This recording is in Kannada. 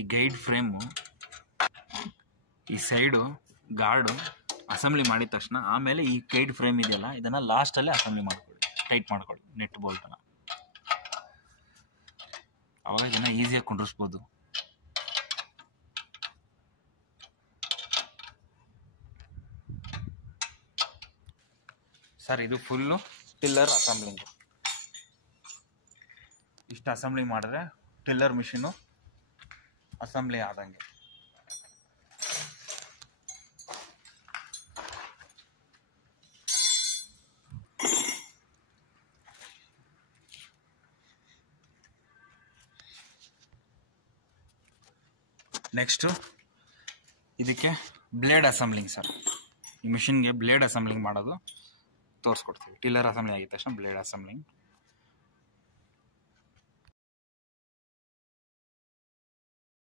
ಈ ಗೈಡ್ ಫ್ರೇಮು ಈ ಸೈಡು ಗಾರ್ಡು ಅಸೆಂಬ್ಲಿ ಮಾಡಿದ ತಕ್ಷಣ ಆಮೇಲೆ ಈ ಗೈಡ್ ಫ್ರೇಮ್ ಇದೆಯಲ್ಲ ಇದನ್ನು ಲಾಸ್ಟಲ್ಲೇ ಅಸೆಂಬ್ಲಿ ಮಾಡ್ಕೊಳ್ಳಿ, ಟೈಟ್ ಮಾಡ್ಕೊಳ್ಳಿ ನೆಟ್ ಬೋಲ್ಟನ್ನು. ಅವಾಗ ಇದನ್ನು ಈಸಿಯಾಗಿ ಕುಂಡ್ರಿಸ್ಬೋದು. ಸರ್ ಇದು ಫುಲ್ಲು ಟಿಲ್ಲರ್ ಅಸೆಂಬ್ಲಿಂಗು. ಇಷ್ಟು ಅಸೆಂಬ್ಲಿ ಮಾಡಿದ್ರೆ ಟಿಲ್ಲರ್ ಮಿಷಿನು ಅಸೆಂಬ್ಲಿ ಆದಂಗೆ. ನೆಕ್ಸ್ಟು ಇದಕ್ಕೆ ಬ್ಲೇಡ್ ಅಸೆಂಬ್ಲಿಂಗ್ ಸರ್. ಈ ಮಿಷಿನ್ಗೆ ಬ್ಲೇಡ್ ಅಸೆಂಬ್ಲಿಂಗ್ ಮಾಡೋದು ತೋರಿಸ್ಕೊಡ್ತೀವಿ. ಟಿಲ್ಲರ್ ಅಸೆಂಬ್ಲಿ ಆಗಿದ ತಕ್ಷಣ ಬ್ಲೇಡ್ ಅಸೆಂಬ್ಲಿಂಗ್